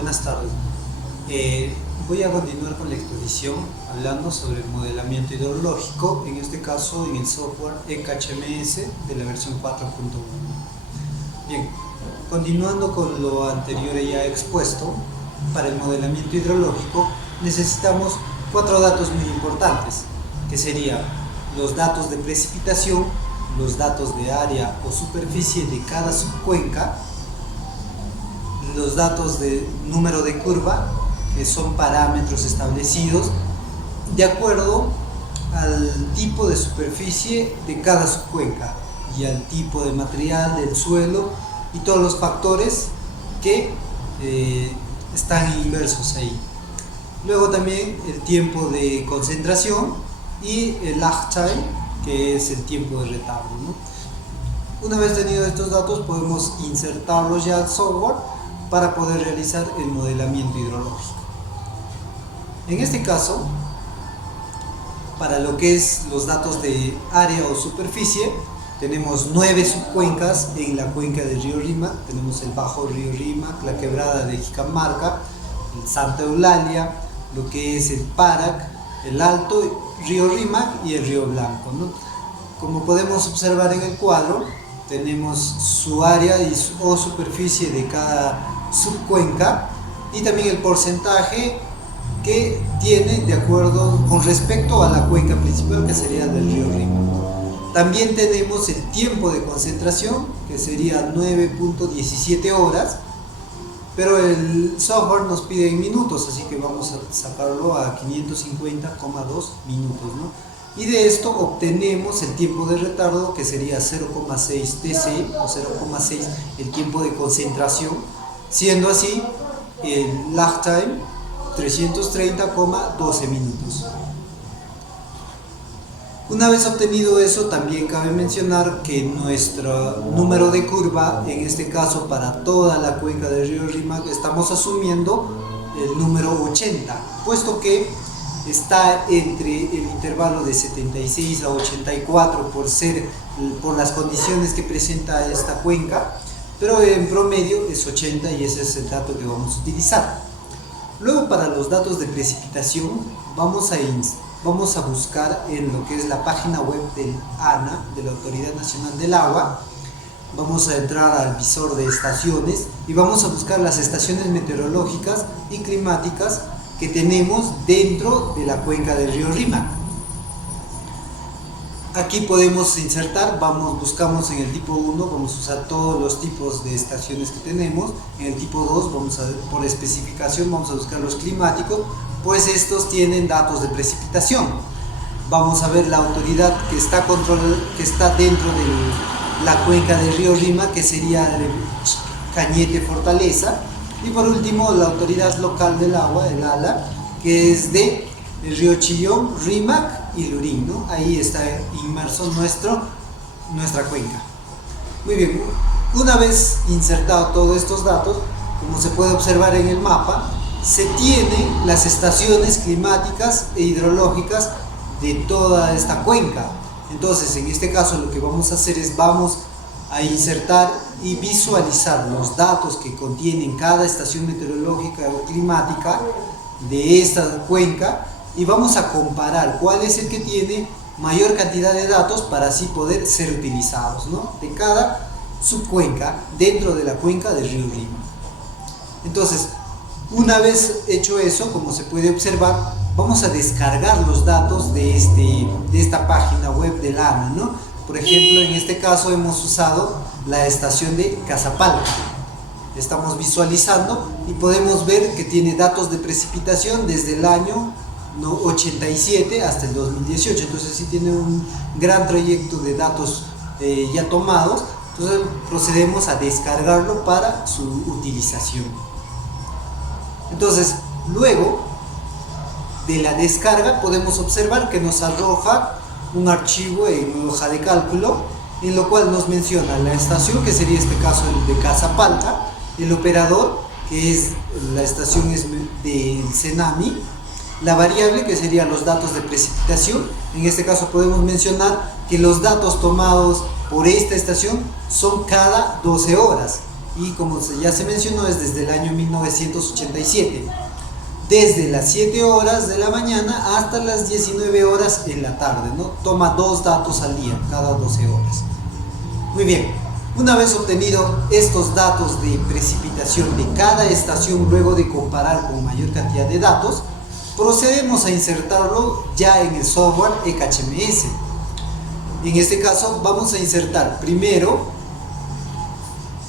Buenas tardes. Voy a continuar con la exposición hablando sobre el modelamiento hidrológico, en este caso en el software ECHMS de la versión 4.1. Bien, continuando con lo anterior ya expuesto, para el modelamiento hidrológico necesitamos 4 datos muy importantes, que serían los datos de precipitación, los datos de área o superficie de cada subcuenca, los datos de número de curva, que son parámetros establecidos de acuerdo al tipo de superficie de cada subcuenca y al tipo de material del suelo y todos los factores que están inversos ahí. Luego también el tiempo de concentración y el lag time, que es el tiempo de retardo, ¿no? Una vez tenido estos datos podemos insertarlos ya al software para poder realizar el modelamiento hidrológico. En este caso, para lo que es los datos de área o superficie, tenemos 9 subcuencas en la cuenca del río Rímac. Tenemos el bajo río Rímac, la quebrada de Jicamarca, el Santa Eulalia, lo que es el Parac, el alto río Rímac y el río Blanco, ¿no? Como podemos observar en el cuadro, tenemos su área o superficie de cada subcuenca y también el porcentaje que tiene de acuerdo con respecto a la cuenca principal, que sería del río Rímac. También tenemos el tiempo de concentración, que sería 9.17 horas, pero el software nos pide en minutos, así que vamos a sacarlo a 550,2 minutos, ¿no? Y de esto obtenemos el tiempo de retardo, que sería 0,6 TC o 0,6 el tiempo de concentración, siendo así el lag time 330,12 minutos. Una vez obtenido eso, también cabe mencionar que nuestro número de curva, en este caso para toda la cuenca del río Rímac, estamos asumiendo el número 80, puesto que está entre el intervalo de 76 a 84 por las condiciones que presenta esta cuenca, pero en promedio es 80 y ese es el dato que vamos a utilizar. Luego, para los datos de precipitación, vamos a buscar en lo que es la página web del ANA, de la Autoridad Nacional del Agua. Vamos a entrar al visor de estaciones y vamos a buscar las estaciones meteorológicas y climáticas que tenemos dentro de la cuenca del río Rímac. Aquí podemos insertar, buscamos en el tipo 1, vamos a usar todos los tipos de estaciones que tenemos. En el tipo 2, por especificación, vamos a buscar los climáticos, pues estos tienen datos de precipitación. Vamos a ver la autoridad que está dentro de la cuenca del río Rímac, que sería Cañete Fortaleza. Y por último, la autoridad local del agua, el ALA, que es de el río Chillón, Rímac y Lurín, ¿no? Ahí está inmerso nuestra cuenca. Muy bien, una vez insertado todos estos datos, como se puede observar en el mapa, se tienen las estaciones climáticas e hidrológicas de toda esta cuenca. Entonces, en este caso, lo que vamos a hacer es a insertar y visualizar los datos que contienen cada estación meteorológica o climática de esta cuenca y vamos a comparar cuál es el que tiene mayor cantidad de datos para así poder ser utilizados, ¿no? De cada subcuenca dentro de la cuenca del río Rímac. Entonces, una vez hecho eso, como se puede observar, vamos a descargar los datos de esta página web del ANA, ¿no? Por ejemplo, en este caso hemos usado la estación de Cazapalca. Estamos visualizando y podemos ver que tiene datos de precipitación desde el año 87 hasta el 2018. Entonces sí tiene un gran trayecto de datos ya tomados. Entonces procedemos a descargarlo para su utilización. Entonces, luego de la descarga podemos observar que nos arroja un archivo en hoja de cálculo, en lo cual nos menciona la estación, que sería este caso el de Cazapalca, el operador, que es la estación del Cenami, la variable, que serían los datos de precipitación. En este caso podemos mencionar que los datos tomados por esta estación son cada 12 horas y como ya se mencionó es desde el año 1987, desde las 7 horas de la mañana hasta las 19 horas en la tarde, ¿no? Toma 2 datos al día, cada 12 horas. Muy bien, una vez obtenido estos datos de precipitación de cada estación, luego de comparar con mayor cantidad de datos, procedemos a insertarlo ya en el software ECHMS. En este caso vamos a insertar primero,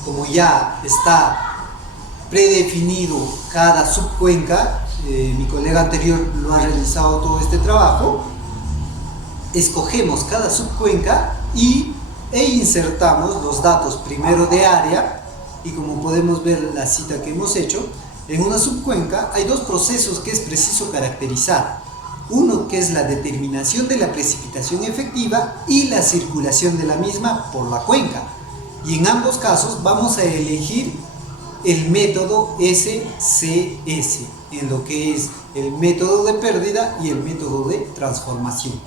como ya está predefinido cada subcuenca, mi colega anterior lo ha realizado todo este trabajo, escogemos cada subcuenca e insertamos los datos primero de área, y como podemos ver la cita que hemos hecho, en una subcuenca hay 2 procesos que es preciso caracterizar. Uno que es la determinación de la precipitación efectiva y la circulación de la misma por la cuenca. Y en ambos casos vamos a elegir el método SCS, en lo que es el método de pérdida y el método de transformación.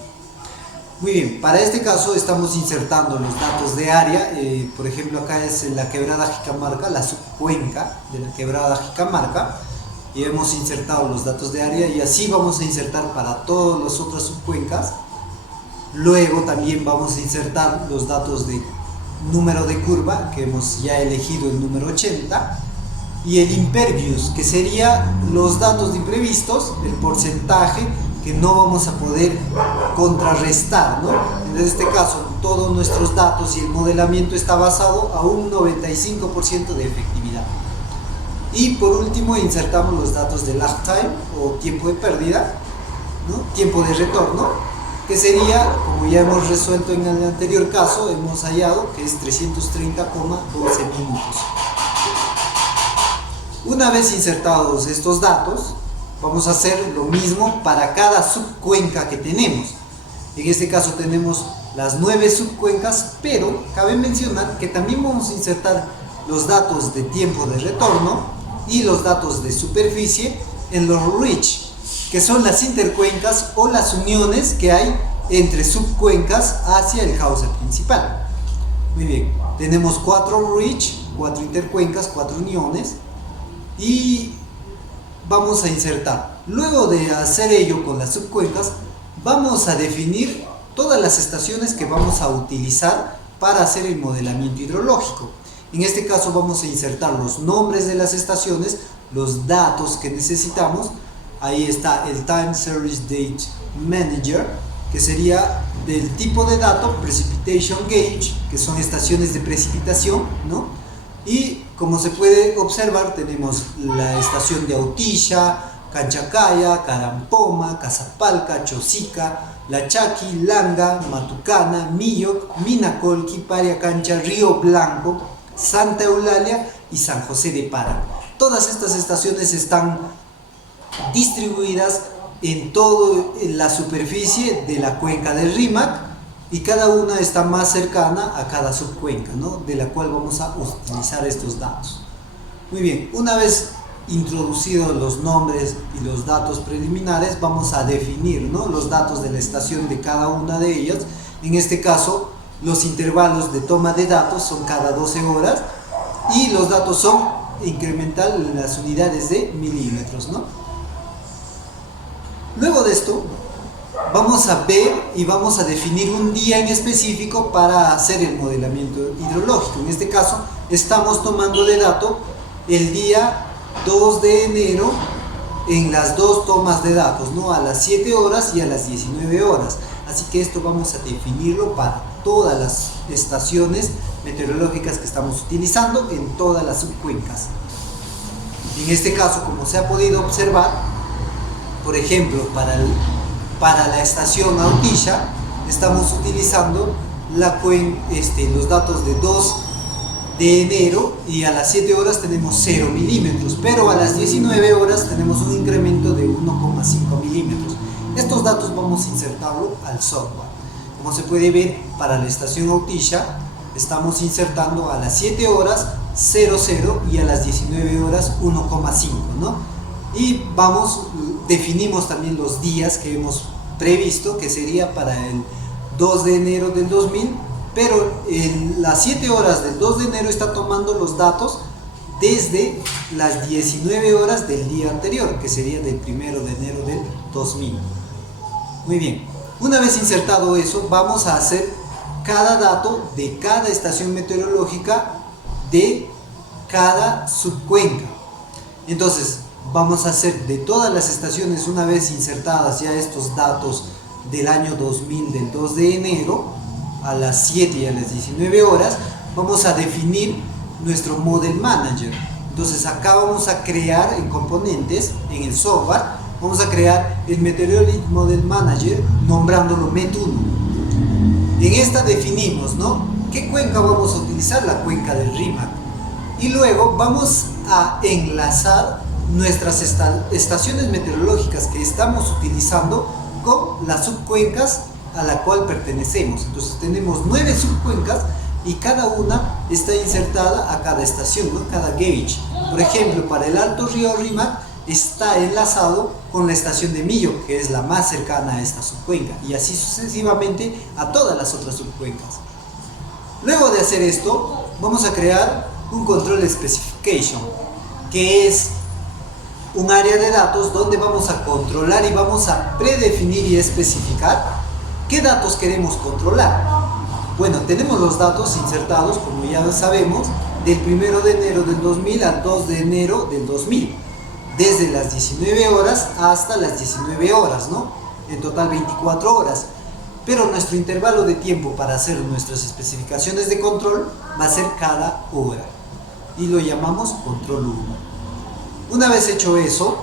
Muy bien, para este caso estamos insertando los datos de área, por ejemplo acá es la quebrada Jicamarca, la subcuenca de la quebrada Jicamarca, y hemos insertado los datos de área, y así vamos a insertar para todas las otras subcuencas. Luego también vamos a insertar los datos de número de curva, que hemos ya elegido el número 80, y el impervious, que sería los datos de imprevistos, el porcentaje que no vamos a poder contrarrestar, ¿no? En este caso, todos nuestros datos y el modelamiento está basado a un 95% de efectividad. Y por último insertamos los datos de lag time o tiempo de pérdida, ¿no? Tiempo de retorno, que sería, como ya hemos resuelto en el anterior caso, hemos hallado que es 330,12 minutos. Una vez insertados estos datos, vamos a hacer lo mismo para cada subcuenca que tenemos. En este caso tenemos las 9 subcuencas, pero cabe mencionar que también vamos a insertar los datos de tiempo de retorno y los datos de superficie en los reach, que son las intercuencas o las uniones que hay entre subcuencas hacia el cauce principal. Muy bien, tenemos 4 reach, 4 intercuencas, 4 uniones, y vamos a insertar. Luego de hacer ello con las subcuencas, vamos a definir todas las estaciones que vamos a utilizar para hacer el modelamiento hidrológico. En este caso vamos a insertar los nombres de las estaciones, los datos que necesitamos. Ahí está el Time Series Date Manager, que sería del tipo de dato Precipitation Gauge, que son estaciones de precipitación, ¿no? Y como se puede observar, tenemos la estación de Autilla, Canchacaya, Carampoma, Casapalca, Chosica, La Chaqui, Langa, Matucana, Milloc, Minacolqui, Pariacancha, Río Blanco, Santa Eulalia y San José de Para. Todas estas estaciones están distribuidas en toda la superficie de la cuenca del Rímac, y cada una está más cercana a cada subcuenca, ¿no? De la cual vamos a utilizar estos datos. Muy bien, una vez introducidos los nombres y los datos preliminares, vamos a definir, ¿no?, los datos de la estación de cada una de ellas. En este caso, los intervalos de toma de datos son cada 12 horas y los datos son incremental en las unidades de milímetros, ¿no? Luego de esto, vamos a ver y vamos a definir un día en específico para hacer el modelamiento hidrológico. En este caso, estamos tomando de dato el día 2 de enero en las 2 tomas de datos, ¿no?, a las 7 horas y a las 19 horas. Así que esto vamos a definirlo para todas las estaciones meteorológicas que estamos utilizando en todas las subcuencas. En este caso, como se ha podido observar, por ejemplo, para la estación Autilla estamos utilizando los datos de 2 de enero y a las 7 horas tenemos 0 milímetros, pero a las 19 horas tenemos un incremento de 1,5 milímetros. Estos datos vamos a insertarlo al software. Como se puede ver, para la estación Autilla estamos insertando a las 7 horas 00 y a las 19 horas 1,5, ¿no? Y definimos también los días que hemos previsto, que sería para el 2 de enero del 2000, pero en las 7 horas del 2 de enero está tomando los datos desde las 19 horas del día anterior, que sería del 1 de enero del 2000. Muy bien, una vez insertado eso, vamos a hacer cada dato de cada estación meteorológica de cada subcuenca. Entonces, vamos a hacer de todas las estaciones, una vez insertadas ya estos datos del año 2000, del 2 de enero, a las 7 y a las 19 horas, vamos a definir nuestro Model Manager. Entonces acá vamos a crear en componentes, en el software, vamos a crear el Meteorology Model Manager nombrándolo MET1. En esta definimos, ¿no?, qué cuenca vamos a utilizar, la cuenca del RIMAC. Y luego vamos a enlazar nuestras estaciones meteorológicas que estamos utilizando con las subcuencas a la cual pertenecemos. Entonces tenemos 9 subcuencas y cada una está insertada a cada estación, ¿no?, cada gauge. Por ejemplo, para el Alto Río RIMAC está enlazado con la estación de Millo, que es la más cercana a esta subcuenca, y así sucesivamente a todas las otras subcuencas. Luego de hacer esto, vamos a crear un Control Specification, que es un área de datos donde vamos a controlar y vamos a predefinir y especificar qué datos queremos controlar. Bueno, tenemos los datos insertados, como ya sabemos, del 1 de enero del 2000 al 2 de enero del 2000, desde las 19 horas hasta las 19 horas, ¿no? En total 24 horas. Pero nuestro intervalo de tiempo para hacer nuestras especificaciones de control va a ser cada hora, y lo llamamos control 1. Una vez hecho eso,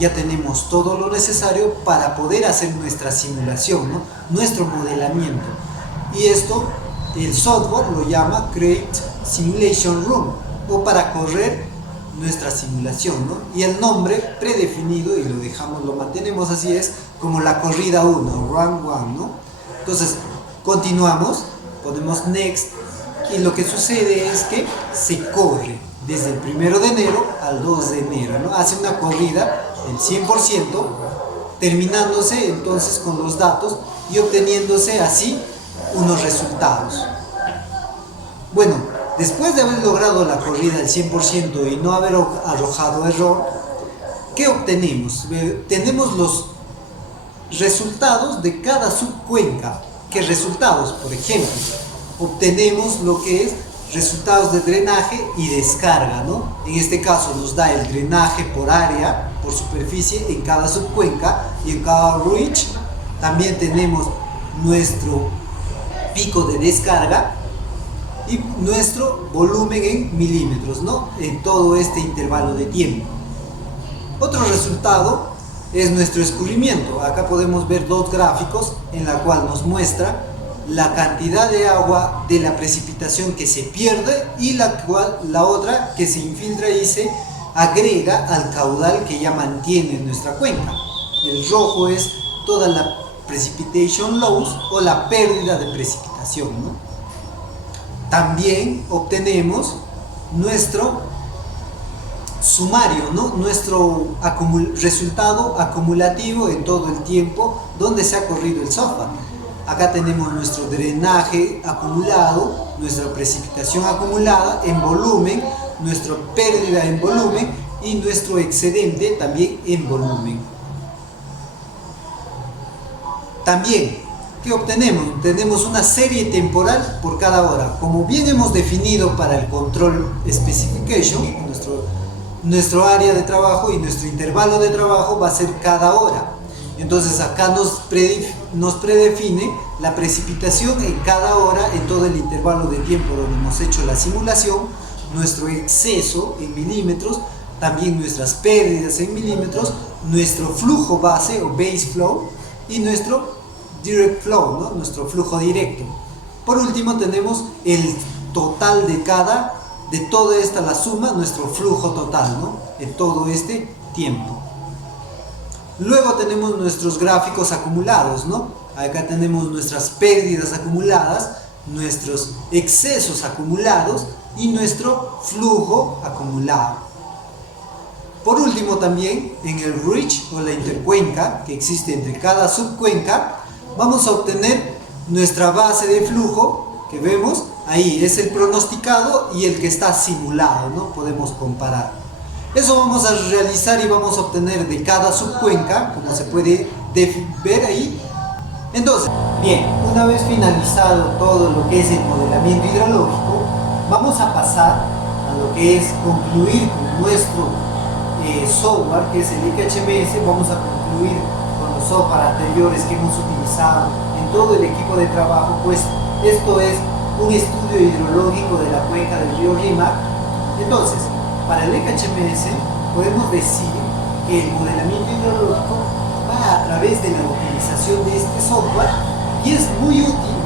ya tenemos todo lo necesario para poder hacer nuestra simulación, ¿no?, nuestro modelamiento. Y esto, el software lo llama Create Simulation Room, o para correr nuestra simulación, ¿no? Y el nombre predefinido, y lo mantenemos así, es como la corrida 1, Run 1, ¿no? Entonces, continuamos, ponemos Next, y lo que sucede es que se corre desde el 1 de enero al 2 de enero, ¿no? Hace una corrida del 100%, terminándose entonces con los datos y obteniéndose así unos resultados. Bueno, después de haber logrado la corrida del 100% y no haber arrojado error, ¿qué obtenemos? Tenemos los resultados de cada subcuenca. ¿Qué resultados? Por ejemplo, obtenemos lo que es resultados de drenaje y descarga, ¿no? En este caso nos da el drenaje por área, por superficie en cada subcuenca y en cada reach. También tenemos nuestro pico de descarga y nuestro volumen en milímetros, ¿no?, en todo este intervalo de tiempo. Otro resultado es nuestro escurrimiento. Acá podemos ver dos gráficos en la cual nos muestra la cantidad de agua de la precipitación que se pierde y la otra que se infiltra y se agrega al caudal que ya mantiene nuestra cuenca. El rojo es toda la precipitation loss o la pérdida de precipitación, ¿no? También obtenemos nuestro sumario, ¿no?, nuestro resultado acumulativo en todo el tiempo donde se ha corrido el software. Acá tenemos nuestro drenaje acumulado, nuestra precipitación acumulada en volumen, nuestra pérdida en volumen y nuestro excedente también en volumen. También, ¿qué obtenemos? Tenemos una serie temporal por cada hora. Como bien hemos definido para el Control Specification, nuestro área de trabajo y nuestro intervalo de trabajo va a ser cada hora. Entonces acá nos predefine la precipitación en cada hora en todo el intervalo de tiempo donde hemos hecho la simulación, nuestro exceso en milímetros, también nuestras pérdidas en milímetros, nuestro flujo base o base flow y nuestro direct flow, ¿no?, nuestro flujo directo. Por último tenemos el total de toda esta, la suma, nuestro flujo total, ¿no?, en todo este tiempo. Luego tenemos nuestros gráficos acumulados, ¿no? Acá tenemos nuestras pérdidas acumuladas, nuestros excesos acumulados y nuestro flujo acumulado. Por último también, en el reach o la intercuenca que existe entre cada subcuenca, vamos a obtener nuestra base de flujo, que vemos ahí es el pronosticado y el que está simulado, ¿no? Podemos comparar. Eso vamos a realizar y vamos a obtener de cada subcuenca, como se puede ver ahí. Entonces, bien, una vez finalizado todo lo que es el modelamiento hidrológico, vamos a pasar a lo que es concluir con nuestro software, que es el EKHMS. Vamos a concluir con los software anteriores que hemos utilizado en todo el equipo de trabajo, pues esto es un estudio hidrológico de la cuenca del río Rímac. Entonces, para el EKHMS podemos decir que el modelamiento hidrológico va a través de la utilización de este software y es muy útil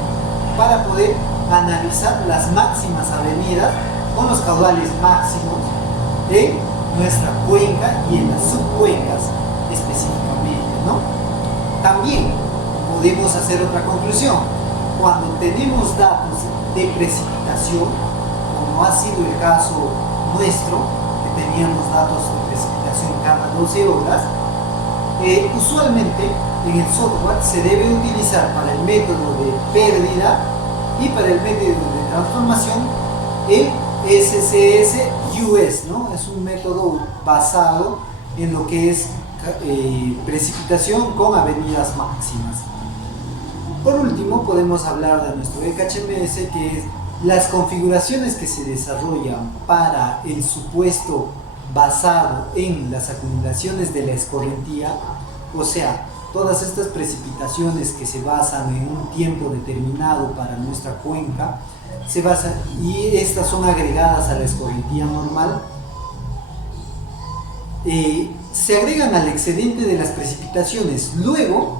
para poder analizar las máximas avenidas con los caudales máximos en nuestra cuenca y en las subcuencas específicamente, ¿no? También podemos hacer otra conclusión. Cuando tenemos datos de precipitación, como ha sido el caso nuestro, que teníamos datos de precipitación cada 12 horas, usualmente en el software se debe utilizar para el método de pérdida y para el método de transformación el SCS-US, ¿no? Es un método basado en lo que es precipitación con avenidas máximas. Por último, podemos hablar de nuestro EKHMS, que es las configuraciones que se desarrollan para el supuesto basado en las acumulaciones de la escorrentía, o sea, todas estas precipitaciones que se basan en un tiempo determinado para nuestra cuenca, se basan, y estas son agregadas a la escorrentía normal, se agregan al excedente de las precipitaciones luego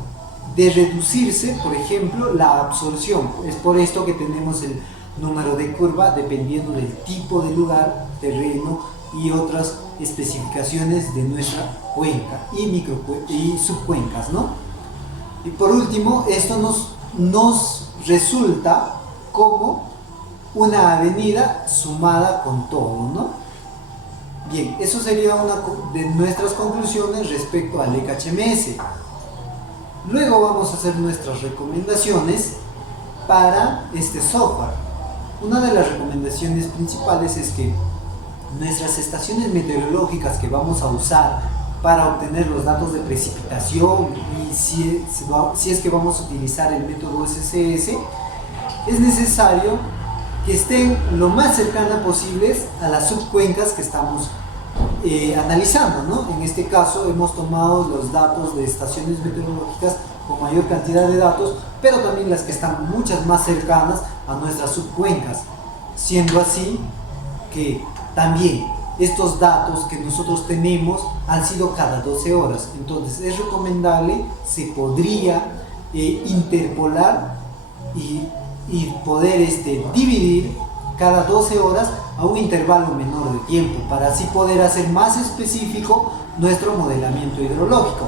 de reducirse, por ejemplo, la absorción. Es por esto que tenemos el número de curva dependiendo del tipo de lugar, terreno y otras especificaciones de nuestra cuenca y subcuencas, ¿no? Y por último, esto nos resulta como una avenida sumada con todo, ¿no? Bien, eso sería una de nuestras conclusiones respecto al EKHMS. Luego vamos a hacer nuestras recomendaciones para este software. Una de las recomendaciones principales es que nuestras estaciones meteorológicas que vamos a usar para obtener los datos de precipitación y si es que vamos a utilizar el método SCS, es necesario que estén lo más cercanas posibles a las subcuencas que estamos analizando, ¿no? En este caso hemos tomado los datos de estaciones meteorológicas con mayor cantidad de datos, pero también las que están muchas más cercanas a nuestras subcuencas, siendo así que también estos datos que nosotros tenemos han sido cada 12 horas, entonces es recomendable, se podría interpolar y poder dividir cada 12 horas a un intervalo menor de tiempo, para así poder hacer más específico nuestro modelamiento hidrológico.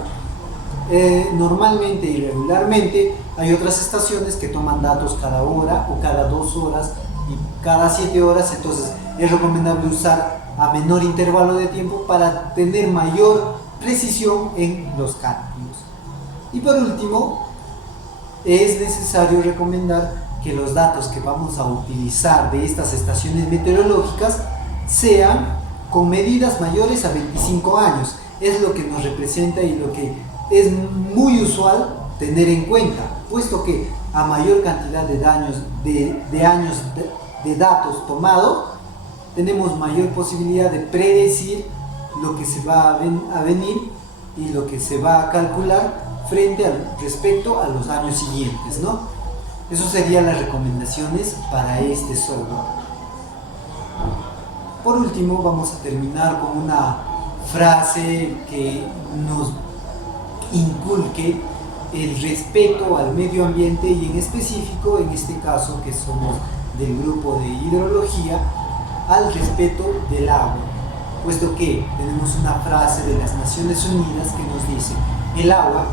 Normalmente y regularmente hay otras estaciones que toman datos cada hora o cada 2 horas y cada 7 horas, entonces es recomendable usar a menor intervalo de tiempo para tener mayor precisión en los cálculos. Y por último, es necesario recomendar que los datos que vamos a utilizar de estas estaciones meteorológicas sean con medidas mayores a 25 años. Es lo que nos representa y lo que es muy usual tener en cuenta, puesto que a mayor cantidad de años de datos tomados, tenemos mayor posibilidad de predecir lo que se va a venir y lo que se va a calcular respecto a los años siguientes, ¿no? Eso serían las recomendaciones para este software. Por último, vamos a terminar con una frase que nos inculque el respeto al medio ambiente y en específico, en este caso que somos del grupo de hidrología, al respeto del agua, puesto que tenemos una frase de las Naciones Unidas que nos dice: el agua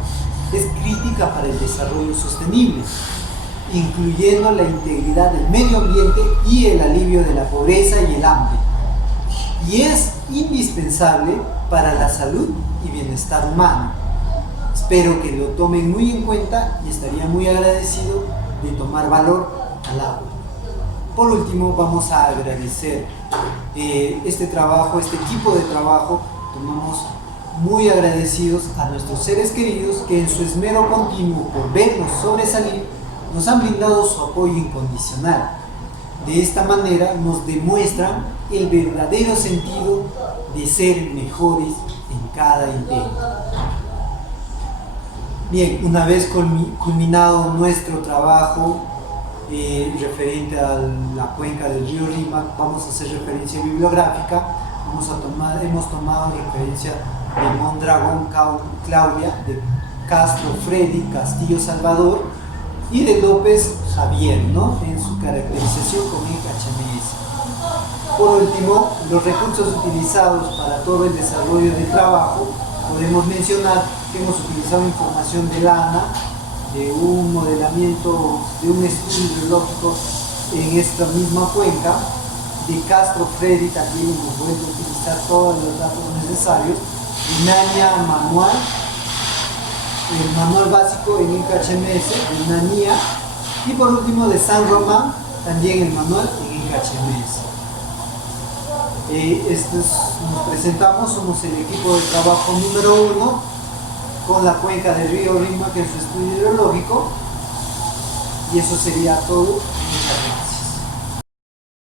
es crítica para el desarrollo sostenible, incluyendo la integridad del medio ambiente y el alivio de la pobreza y el hambre, y es indispensable para la salud y bienestar humano. Espero que lo tomen muy en cuenta y estaría muy agradecido de tomar valor al agua. Por último, vamos a agradecer este trabajo, este equipo de trabajo. Tomamos muy agradecidos a nuestros seres queridos que en su esmero continuo por vernos sobresalir nos han brindado su apoyo incondicional. De esta manera nos demuestran el verdadero sentido de ser mejores en cada intento. Bien, una vez culminado nuestro trabajo referente a la cuenca del río Rímac, vamos a hacer referencia bibliográfica. Hemos tomado referencia de Mondragón Claudia, de Castro Freddy Castillo Salvador y de López Javier, ¿no?, en su caracterización con el HMS. Por último, los recursos utilizados para todo el desarrollo del trabajo, podemos mencionar que hemos utilizado información de la ANA, de un modelamiento, de un estudio hidrológico en esta misma cuenca, de Castro Freddy también hemos vuelto a utilizar todos los datos necesarios, INANIA manual, el manual básico en INCHMS, INANIA, y por último de San Román, también el manual en INCHMS. Nos presentamos, somos el equipo de trabajo número 1 con la cuenca del río Rímac en su estudio hidrológico, y eso sería todo. Muchas gracias.